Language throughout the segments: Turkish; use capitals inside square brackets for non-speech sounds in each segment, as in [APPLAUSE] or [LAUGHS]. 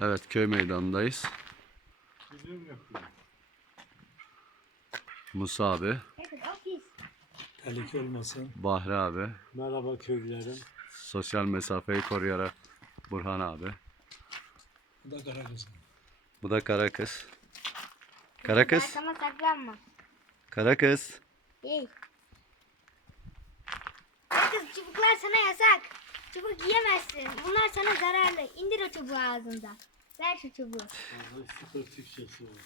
Evet köy meydanındayız. Musa abi, Tehlike olmasın. Bahri abi, Merhaba köylülerim. sosyal mesafeyi koruyarak Burhan abi. Bu da Karagöz'üm. Bu da kara kız. Kara kız, Arkama saklanma. kara kız. Hey. Kız çubuklar sana yasak. Çubuk yiyemezsin. Bunlar sana zararlı. İndir o çubuğu ağzından. Ver şu çubuğu. Vallahi sıfır Türkçesi var.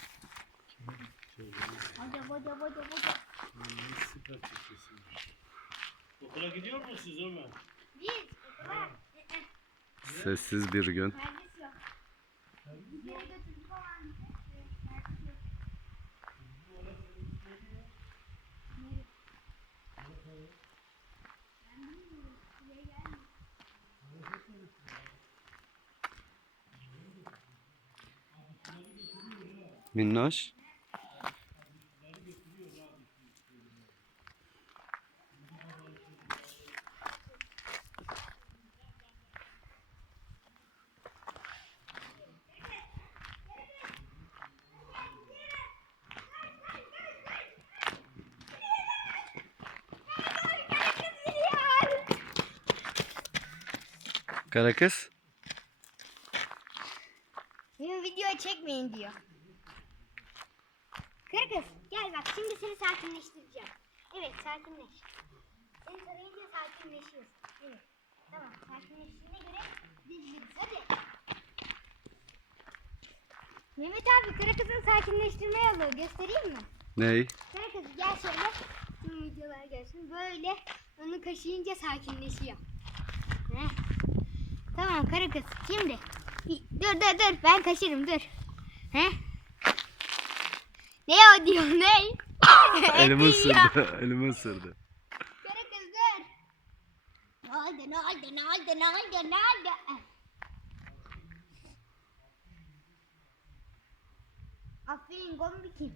Kimin çocuğu? Hoca hoca hoca hoca. Kimin sıfır Türkçesi var. Okula gidiyor musunuz Ömer? Biz okula. Sessiz bir gün. Servis Minnoş. Kara kız. Benim videoyu çekmeyin diyor. Kır kız gel bak şimdi seni sakinleştireceğim. Evet sakinleş. Seni tarayınca sakinleşiyorsun. Evet. Tamam sakinleştiğine göre gidiyoruz hadi. Mehmet abi kara kızın sakinleştirme yolu göstereyim mi? Ney? Kara kız gel şöyle. Tüm videolar gelsin. Böyle onu kaşıyınca sakinleşiyor. Heh. Tamam kara kız. Şimdi. Dur dur dur. Ben kaşırım dur. He? Ne o diyor ne? [LAUGHS] [LAUGHS] Elimi ısırdı. Elimi ısırdı. Kara kız dur. Ne oldu ne oldu ne oldu ne oldu ne oldu? Aferin gombikim.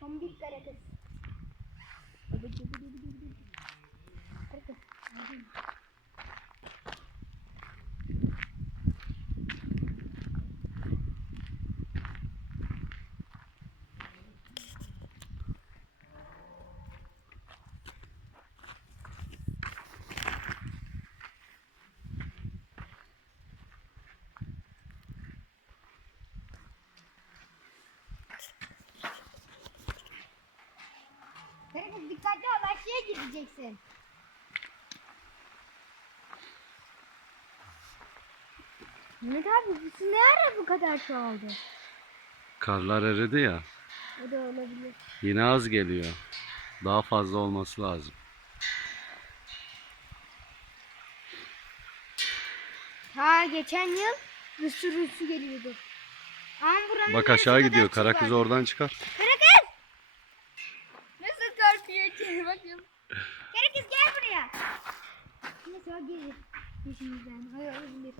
Gombik kara kız. Kara kız. Kara kız dikkatli ol aşağıya gireceksin. Mehmet abi bu su ne ara bu kadar çoğaldı? Karlar eridi ya. O da olabilir. Yine az geliyor. Daha fazla olması lazım. Ta geçen yıl bir sürü su geliyordu. Ama buranın Bak aşağı kadar gidiyor. Kara kız oradan çıkar. Kara Kara kız gel buraya. Neyse o gelir. Peşimizden. Hayır olabilir.